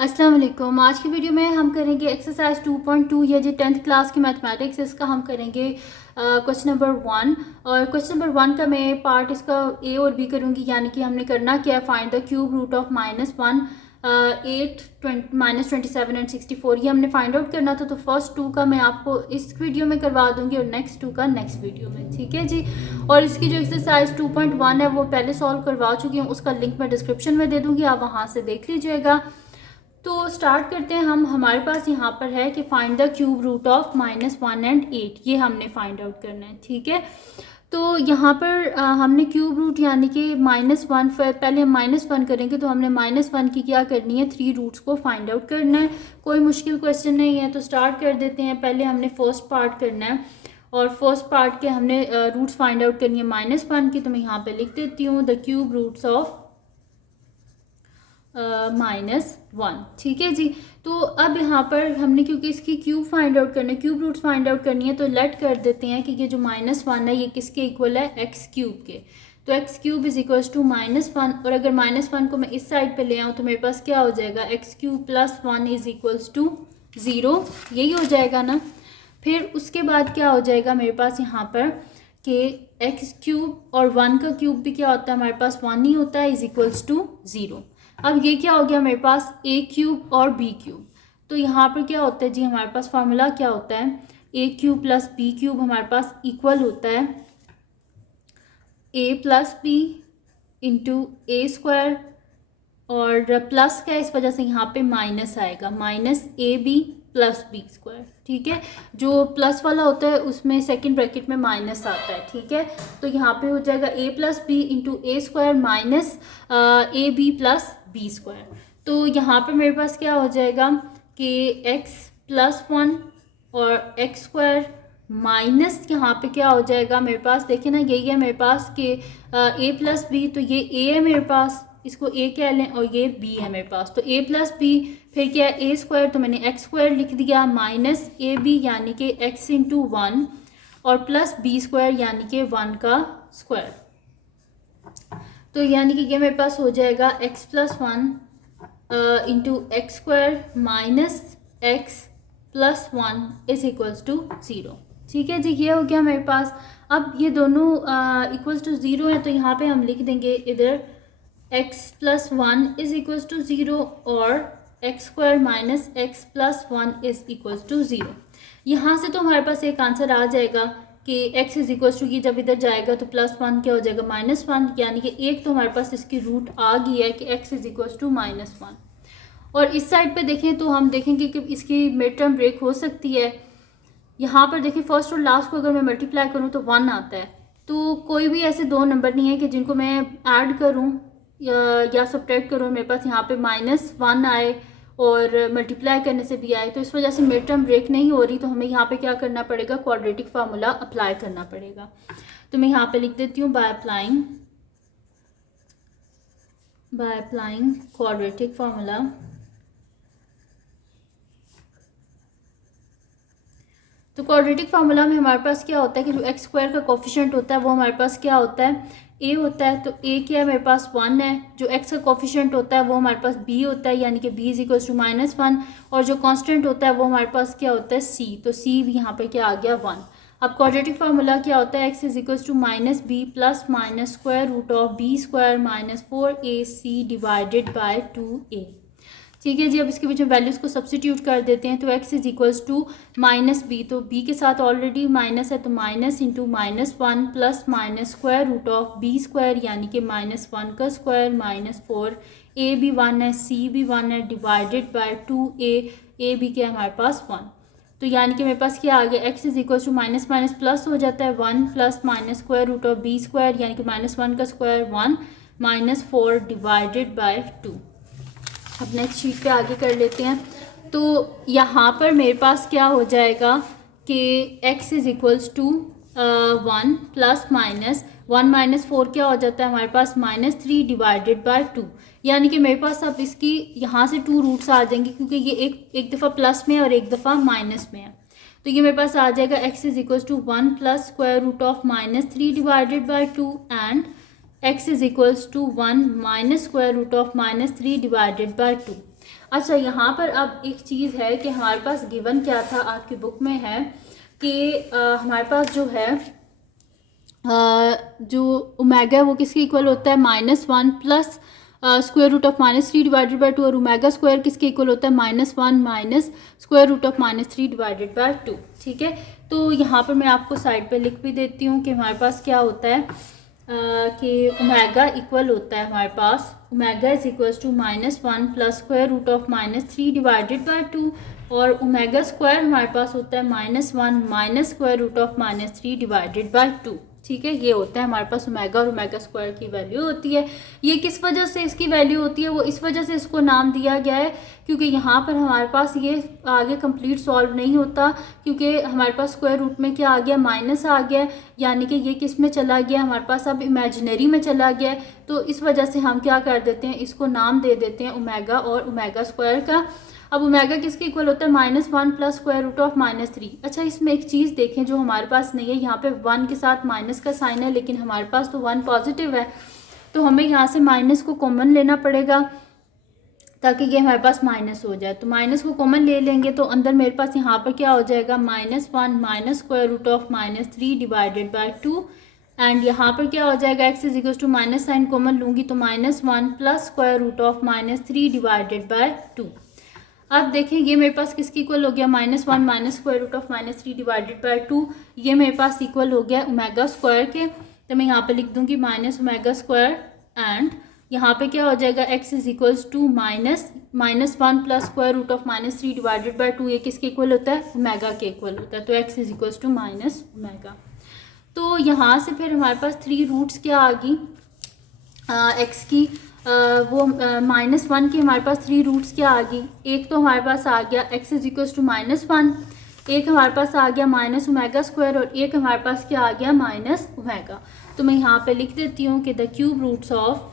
अस्सलाम वालेकुम। आज की वीडियो में हम करेंगे एक्सरसाइज 2.2 या जो 10th क्लास की मैथमेटिक्स, इसका हम करेंगे क्वेश्चन नंबर 1। और क्वेश्चन नंबर 1 का मैं पार्ट इसका ए और बी करूँगी, यानी कि हमने करना क्या है, find the cube root of -1 8 -27 and 64, ये हमने फाइंड आउट करना था। तो फर्स्ट 2 का मैं आपको इस वीडियो में करवा दूंगी और नेक्स्ट 2 का नेक्स्ट वीडियो में, ठीक है जी। और इसकी जो एक्सरसाइज 2.1 है वो पहले सॉल्व करवा चुकी हूँ, उसका लिंक मैं डिस्क्रिप्शन में दे दूँगी, आप वहाँ से देख लीजिएगा। तो स्टार्ट करते हैं हम। हमारे पास यहाँ पर है कि find the cube root of -1 and 8, ये हमने फाइंड आउट करना है, ठीक है। तो यहाँ पर हमने क्यूब रूट यानी कि -1, पहले हम -1 करेंगे, तो हमने -1 की क्या करनी है, 3 रूट्स को फाइंड आउट करना है। कोई मुश्किल क्वेश्चन नहीं है, तो स्टार्ट कर देते हैं। पहले हमने फर्स्ट पार्ट करना है और फर्स्ट पार्ट के हमने रूट्स फाइंड आउट करनी है -1 की। तो मैं यहाँ पे लिख देती हूँ द क्यूब रूट्स ऑफ -1, ठीक है जी। तो अब यहाँ पर हमने, क्योंकि इसकी क्यूब फाइंड आउट करनी है, क्यूब रूट्स फाइंड आउट करनी है, तो लेट कर देते हैं कि ये जो -1 है ये किसके इक्वल है, एक्स क्यूब के। तो x cube is equals to -1, और अगर -1 को मैं इस साइड पे ले आऊँ तो मेरे पास क्या हो जाएगा, x cube plus 1 is equals to 0, यही हो जाएगा ना। फिर उसके बाद क्या हो जाएगा मेरे पास यहाँ पर कि एक्स क्यूब और 1 का क्यूब भी क्या होता है, हमारे पास 1 ही होता है, इज इक्वल्स टू 0। अब ये क्या हो गया मेरे पास, ए क्यूब और बी क्यूब। तो यहाँ पर क्या होता है जी, हमारे पास फार्मूला क्या होता है, a cube plus b cube हमारे पास इक्वल होता है a plus b into a square, और प्लस का इस वजह से यहाँ पे माइनस आएगा, minus a b plus b square, ठीक है। जो प्लस वाला होता है उसमें सेकंड ब्रैकेट में माइनस आता है, ठीक है। तो यहाँ पे हो जाएगा a plus b into a square minus a b plus b square. तो यहाँ पे मेरे पास क्या हो जाएगा कि एक्स प्लस 1 और एक्स स्क्वायर माइनस यहाँ पे क्या हो जाएगा मेरे पास, देखिए ना यही है मेरे पास कि ए प्लस बी, तो ये ए है मेरे पास, इसको ए कह लें, और ये बी है मेरे पास। तो ए प्लस बी, फिर क्या है ए स्क्वायर, तो मैंने एक्स स्क्वायर लिख दिया, माइनस ए बी यानी कि एक्स इंटू 1, और प्लस बी स्क्वायर यानी कि 1 का स्क्वायर। तो यानी कि ये मेरे पास हो जाएगा x plus 1 into x square minus x plus 1 is equals to 0, ठीक है जी। ये हो गया मेरे पास। अब ये दोनों इक्वल्स टू 0 है, तो यहाँ पे हम लिख देंगे इधर x plus 1 is equals to 0 और x square minus x plus 1 is equals to 0। यहाँ से तो हमारे पास एक आंसर आ जाएगा कि x इज इक्वल्स टू, की जब इधर जाएगा तो +1 क्या हो जाएगा, -1, यानी कि एक तो हमारे पास इसकी रूट आ गई है कि x इज इक्वल्स टू -1। और इस साइड पे देखें तो हम देखेंगे कि इसकी मिड टर्म ब्रेक हो सकती है। यहाँ पर देखिए फर्स्ट और लास्ट को अगर मैं मल्टीप्लाई करूँ तो 1 आता है। तो कोई भी ऐसे दो नंबर नहीं है कि जिनको मैं ऐड करूँ या सब्ट्रैक्ट करूँ, मेरे पास यहाँ पे -1 आए और मल्टीप्लाई करने से भी आए, तो इस वजह से मिड टर्म ब्रेक नहीं हो रही। तो हमें यहाँ पे क्या करना पड़ेगा, क्वाड्रेटिक फार्मूला अप्लाई करना पड़ेगा। तो मैं यहाँ पे लिख देती हूँ बाय अप्लाइंग क्वाड्रेटिक फार्मूला। तो क्वाड्रेटिक फार्मूला में हमारे पास क्या होता है कि जो एक्स स्क्वायर का कोफिशिएंट होता है वो हमारे पास क्या होता है, ए होता है। तो ए क्या है मेरे पास 1 है। जो एक्स का कोफिशिएंट होता है वो हमारे पास बी होता है, यानी कि बी इज इक्वल्स टू -1, और जो कांस्टेंट होता है वो हमारे पास क्या होता है, सी। तो सी भी यहाँ पे क्या आ गया, 1। अब क्वाड्रेटिक फार्मूला क्या होता है, x is equals to -b plus minus square root of b square minus 4ac divided by 2a, ठीक है जी। अब इसके बीच में वैल्यूज़ को सब्सिट्यूट कर देते हैं। तो x is equals to -b, तो b के साथ ऑलरेडी माइनस है, तो minus into -1 plus minus square root of b square यानी कि -1 का स्क्वायर माइनस 4, a भी 1 है, c भी 1 है, डिवाइडेड बाय 2a, a भी क्या है हमारे पास 1। तो यानी कि मेरे पास क्या आ गया, x is equals to minus minus plus हो जाता है 1 plus minus square root of b square यानी कि -1 का स्क्वायर 1 माइनस 4 डिवाइडेड बाय 2। अब नेक्स्ट शीट पे आगे कर लेते हैं। तो यहाँ पर मेरे पास क्या हो जाएगा कि x is equals to 1 plus minus 1 minus 4 क्या हो जाता है हमारे पास, -3 डिवाइडेड बाय 2, यानी कि मेरे पास अब इसकी यहाँ से 2 रूट्स आ जाएंगे, क्योंकि ये एक दफ़ा प्लस में और एक दफ़ा माइनस में है। तो ये मेरे पास आ जाएगा x is equals to 1 plus square root of -3 divided by 2 and x is equals to 1 minus square root of -3 divided by 2। अच्छा, यहाँ पर अब एक चीज़ है कि हमारे पास गिवन क्या था, आपकी बुक में है कि हमारे पास जो है जो ओमेगा है वो किसके इक्वल होता है, -1 plus square root of -3 divided by 2, और ओमेगा स्क्वायर किसके इक्वल होता है, -1 minus square root of -3 divided by 2। ठीक है, तो यहाँ पर मैं आपको साइड पे लिख भी देती हूँ कि हमारे पास क्या होता है कि ओमेगा इक्वल होता है हमारे पास, omega is equals to -1 plus square root of -3 divided by 2, और ओमेगा स्क्वायर हमारे पास होता है -1 minus square root of -3 divided by 2। ठीक है, ये होता है हमारे पास ओमेगा, और ओमेगा स्क्वायर की वैल्यू होती है। ये किस वजह से इसकी वैल्यू होती है, वो इस वजह से इसको नाम दिया गया है क्योंकि यहाँ पर हमारे पास ये आगे कंप्लीट सॉल्व नहीं होता, क्योंकि हमारे पास स्क्वायर रूट में क्या आ गया, माइनस आ गया, यानी कि ये किस में चला गया, हमारे पास अब इमेजिनरी में चला गया। तो इस वजह से हम क्या कर देते हैं, इसको नाम दे देते हैं ओमेगा और ओमेगा स्क्वायर का। अब ओमेगा किसके इक्वल होता है, -1 प्लस स्क्वायर रूट ऑफ -3। अच्छा, इसमें एक चीज़ देखें जो हमारे पास नहीं है, यहाँ पे 1 के साथ माइनस का साइन है, लेकिन हमारे पास तो 1 पॉजिटिव है, तो हमें यहाँ से माइनस को कॉमन लेना पड़ेगा ताकि ये हमारे पास माइनस हो जाए। तो माइनस को कॉमन ले लेंगे तो अंदर मेरे पास यहाँ पर क्या हो जाएगा, -1 minus square root of -3 divided by 2, and यहाँ पर क्या हो जाएगा, x is equal to minus sign common लूँगी तो -1 plus square root of -3 divided by 2। अब देखें ये मेरे पास किसकी इक्वल हो गया, -1 minus square root of -3 divided by 2, ये मेरे पास इक्वल हो गया ओमेगा स्क्वायर के। तो मैं यहाँ पे लिख दूंगी माइनस ओमेगा स्क्वायर, एंड यहाँ पे क्या हो जाएगा, x is equals to -1 plus square root of -3 divided by 2, ये किसके इक्वल होता है, ओमेगा के इक्वल होता है। तो x is equals to minus omega. तो यहाँ से फिर हमारे पास 3 रूट्स क्या आ गई x की, वो -1 की हमारे पास 3 रूट्स क्या आ गई, एक तो हमारे पास आ गया x इज इक्वल्स टू -1, एक हमारे पास आ गया माइनस ओमेगा स्क्वायर, और एक हमारे पास क्या आ गया, माइनस ओमेगा। तो मैं यहाँ पे लिख देती हूँ कि the cube roots of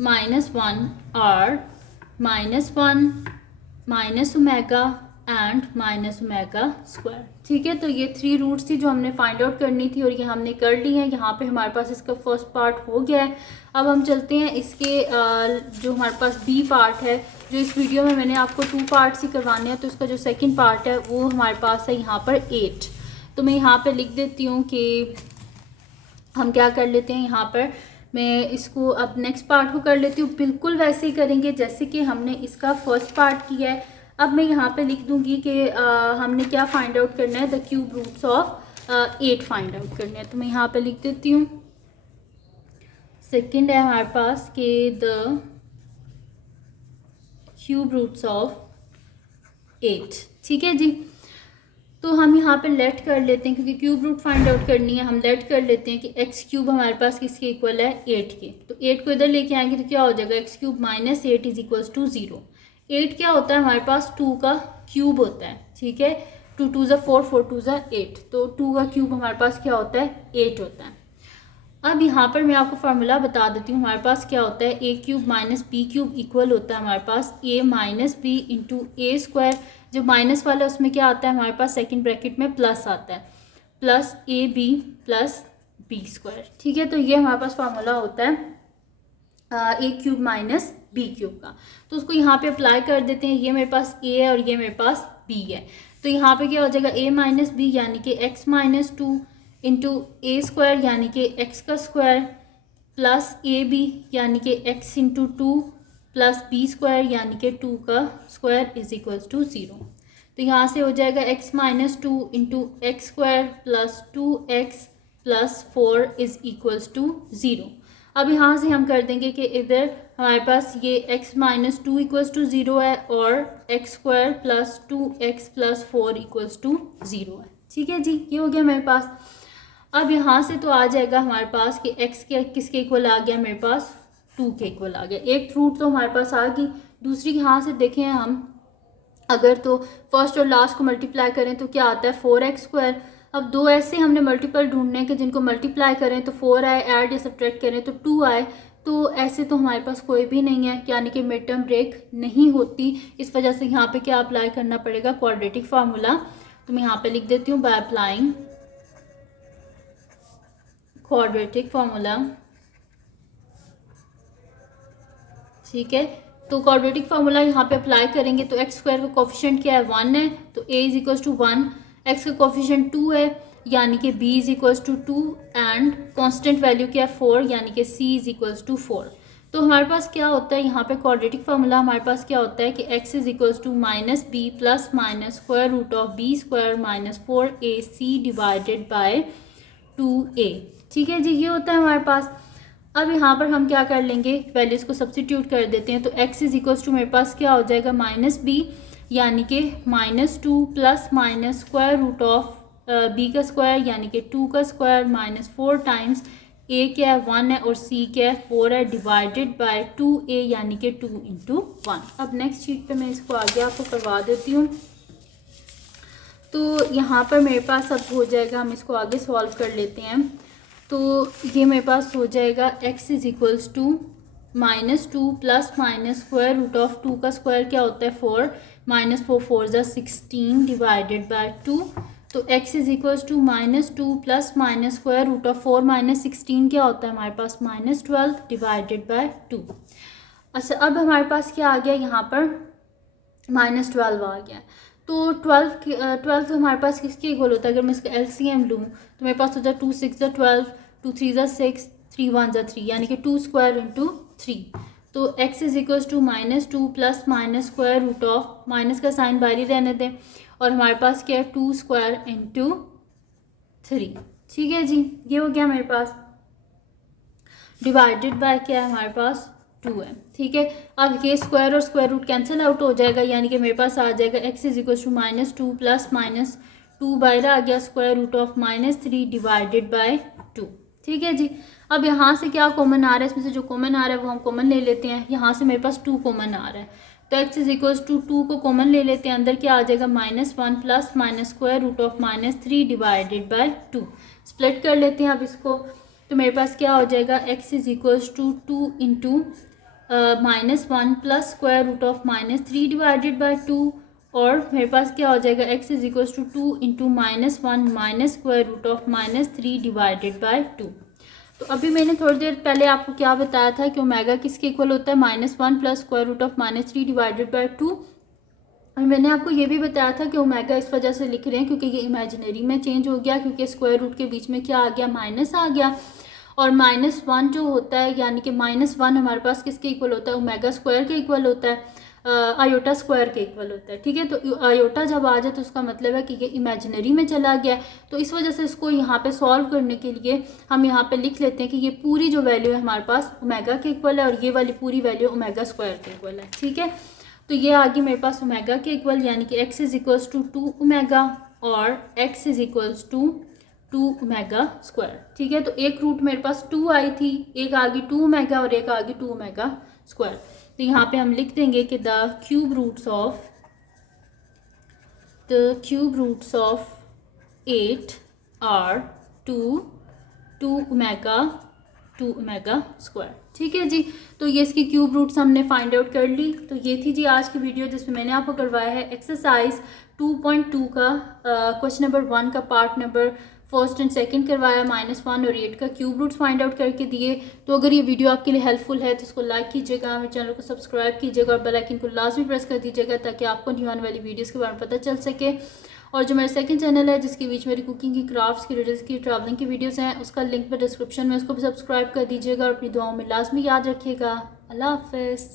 -1 are -1 minus omega and minus omega square. ठीक है, तो ये 3 रूट्स थी जो हमने फाइंड आउट करनी थी, और ये हमने कर ली है। यहाँ पे हमारे पास इसका फर्स्ट पार्ट हो गया है। अब हम चलते हैं इसके जो हमारे पास बी पार्ट है, जो इस वीडियो में मैंने आपको 2 पार्ट्स ही करवाने हैं, तो इसका जो सेकंड पार्ट है वो हमारे पास है यहाँ पर 8। तो मैं यहाँ पर लिख देती हूँ कि हम क्या कर लेते हैं, यहाँ पर मैं इसको अब नेक्स्ट पार्ट को कर लेती हूँ, बिल्कुल वैसे ही करेंगे जैसे कि हमने इसका फर्स्ट पार्ट किया है। अब मैं यहाँ पे लिख दूंगी कि हमने क्या फाइंड आउट करना है, the cube roots of 8 find out करना है। तो मैं यहाँ पे लिख देती हूँ, सेकंड है हमारे पास कि द क्यूब रूट्स ऑफ 8। ठीक है जी, तो हम यहाँ पे लेट कर लेते हैं, क्योंकि क्यूब रूट फाइंड आउट करनी है, हम लेट कर लेते हैं कि एक्स क्यूब हमारे पास किसके इक्वल है, 8 के। तो 8 को इधर लेके आएंगे तो क्या हो जाएगा, x cube minus 8 is equals to 0। 8 क्या होता है हमारे पास, 2 का क्यूब होता है। ठीक है, 2 2 ज़ा 4 4 2 ज़ा 8, तो 2 का क्यूब हमारे पास क्या होता है, 8 होता है। अब यहाँ पर मैं आपको फार्मूला बता देती हूँ, हमारे पास क्या होता है, a cube minus b cube equal होता है हमारे पास a minus b into a square. जो माइनस वाला है उसमें क्या आता है हमारे पास, सेकंड ब्रैकेट में प्लस आता है, plus a b plus b square. ठीक है, तो ये हमारे पास फार्मूला होता है a cube minus b cube का। तो उसको यहाँ पे अप्लाई कर देते हैं, ये मेरे पास ए है और ये मेरे पास बी है। तो यहाँ पे क्या हो जाएगा, ए माइनस बी यानी कि x minus 2 into a square यानी कि एक्स का स्क्वायर, प्लस ए बी यानी कि x into 2 plus b square यानी कि 2 का स्क्वायर इज इक्वल्स टू 0। तो यहाँ से हो जाएगा x minus 2 into x square plus 2x plus 4 is equals to 0। अब यहाँ से हम कर देंगे कि इधर हमारे पास ये x माइनस 2 इक्वल्स टू 0 है और x square plus 2x plus 4 equals to 0 है। ठीक है जी, ये हो गया मेरे पास। अब यहाँ से तो आ जाएगा हमारे पास कि x के किसके इक्वल आ गया, मेरे पास 2 के इक्वल आ गया। एक रूट तो हमारे पास आ गई, दूसरी यहाँ से देखें हम अगर तो फर्स्ट और लास्ट को मल्टीप्लाई करें तो क्या आता है 4x स्क्वायर। अब दो ऐसे हमने मल्टीपल ढूंढने के जिनको मल्टीप्लाई करें तो 4 आए, ऐड या सब्ट्रैक्ट करें तो 2 आए, तो ऐसे तो हमारे पास कोई भी नहीं है, यानी कि मिड टर्म ब्रेक नहीं होती। इस वजह से यहाँ पे क्या अप्लाई करना पड़ेगा, क्वाड्रेटिक फार्मूला। तो मैं यहाँ पे लिख देती हूँ, बाय अप्लाइंग क्वाड्रेटिक फार्मूला ठीक है। तो क्वाड्रेटिक फार्मूला यहाँ पे अप्लाई करेंगे तो एक्स स्क्वायर का कोफिशिएंट क्या है 1 है, तो a is equals to 1, x का कोफिशिएंट 2 है यानी कि b is equals to 2 and constant value क्या है 4 यानी कि c इज इक्वल्स टू 4। तो हमारे पास क्या होता है यहाँ पे क्वाड्रेटिक फार्मूला हमारे पास क्या होता है कि x is equals to minus b plus minus square root of b square minus 4ac divided by 2a। ठीक है जी, ये होता है हमारे पास। अब यहाँ पर हम क्या कर लेंगे, वैल्यूज़ को सब्स्टिट्यूट कर देते हैं। तो x इज इक्वल्स टू मेरे पास क्या हो जाएगा माइनस बी यानी कि -2 plus minus square root of b का स्क्वायर यानी कि 2 का स्क्वायर माइनस 4 टाइम्स a क्या है 1 है और c क्या है 4 है डिवाइडेड बाय 2a यानी कि 2 इंटू 1। अब नेक्स्ट शीट पे मैं इसको आगे आपको करवा देती हूँ। तो यहाँ पर मेरे पास अब हो जाएगा, हम इसको आगे सॉल्व कर लेते हैं। तो ये मेरे पास हो जाएगा x is equals to -2 plus minus square root of 2 का स्क्वायर क्या होता है 4 माइनस 4 4 ज़ा 16 डिवाइडेड बाय 2। तो x is equals to -2 plus minus square root of 4 minus 16 क्या होता है हमारे पास -12 डिवाइडेड बाय 2। अच्छा, अब हमारे पास क्या आ गया यहाँ पर -12 आ गया। तो 12 हमारे पास किसके इक्वल होता है, अगर मैं इसका एलसीएम लूँ तो मेरे पास होता है 2 6 ज़ा 12, 2 3 ज़ा 6, 3 1 ज़ा 3 यानी कि 2 स्क्वायर इंटू 3। तो x is equals to -2 plus minus square root of, minus का साइन बाहर ही रहने दें, और हमारे पास क्या है 2 स्क्वायर इंटू 3। ठीक है जी, ये हो गया मेरे पास डिवाइडेड बाय क्या है हमारे पास 2 है। ठीक है, अब ये स्क्वायर और स्क्वायर रूट कैंसिल आउट हो जाएगा यानी कि मेरे पास आ जाएगा x is equal to -2 plus minus 2 बाहर आ गया square root of -3 divided by 2। ठीक है जी, अब यहाँ से क्या कॉमन आ रहा है, इसमें से जो कॉमन आ रहा है वो हम कॉमन ले लेते हैं। यहाँ से मेरे पास 2 कॉमन आ रहा है तो x इज इक्वल टू 2 को कॉमन ले लेते हैं, अंदर क्या आ जाएगा -1 plus minus square root of -3 divided by 2। Split कर लेते हैं अब इसको, तो मेरे पास क्या हो जाएगा x is equals to 2 into -1 plus square root of -3 divided by 2, और मेरे पास क्या हो जाएगा x is equals to 2 into -1 minus square root of -3 divided by 2। तो अभी मैंने थोड़ी देर पहले आपको क्या बताया था कि ओमेगा किसके इक्वल होता है -1 plus square root of -3 divided by 2। और मैंने आपको ये भी बताया था कि ओमेगा इस वजह से लिख रहे हैं क्योंकि ये इमेजिनरी में चेंज हो गया, क्योंकि स्क्वायर रूट के बीच में क्या आ गया माइनस आ गया, और -1 जो होता है यानी कि -1 हमारे पास किसके इक्वल होता है ओमेगा स्क्वायर के इक्वल होता है, आयोटा स्क्वायर के इक्वल होता है। ठीक है, तो आयोटा जब आ जाए तो उसका मतलब है कि ये इमेजिनरी में चला गया, तो इस वजह से इसको यहाँ पे सॉल्व करने के लिए हम यहाँ पे लिख लेते हैं कि ये पूरी जो वैल्यू है हमारे पास ओमेगा के इक्वल है और ये वाली पूरी वैल्यू ओमेगा स्क्वायर के इक्वल है। ठीक है, तो ये आ गई मेरे पास ओमेगा के इक्वल यानी कि x is equals to 2 omega और x is equals to 2 omega square. ठीक है, तो एक रूट मेरे पास 2 आई थी, एक आ गई 2 ओमेगा और एक आ गई 2 ओमेगा स्क्वायर। तो यहाँ पे हम लिख देंगे कि the cube roots of 8 are 2 omega square. ठीक है जी, तो ये इसकी क्यूब रूट्स हमने फाइंड आउट कर ली। तो ये थी जी आज की वीडियो जिसमें मैंने आपको करवाया है एक्सरसाइज 2.2 का क्वेश्चन नंबर 1 का part number first and second करवाया, -1 और 8 का क्यूब रूट्स फाइंड आउट करके दिए। तो अगर ये वीडियो आपके लिए हेल्पफुल है तो इसको लाइक कीजिएगा, मेरे चैनल को सब्सक्राइब कीजिएगा और बेल आइकन को लाजमी प्रेस कर दीजिएगा ताकि आपको न्यू आने वाली वीडियोज़ के बारे में पता चल सके। और जो मेरा सेकंड चैनल है जिसके बीच मेरी कुकिंग की, क्राफ्ट्स की, रिडल्स की, ट्रैवलिंग की वीडियोस हैं, उसका लिंक पर डिस्क्रिप्शन में, उसको भी सब्सक्राइब कर दीजिएगा और अपनी दुआओं में लाजमी याद रखिएगा। अल्लाह हाफ़िज़।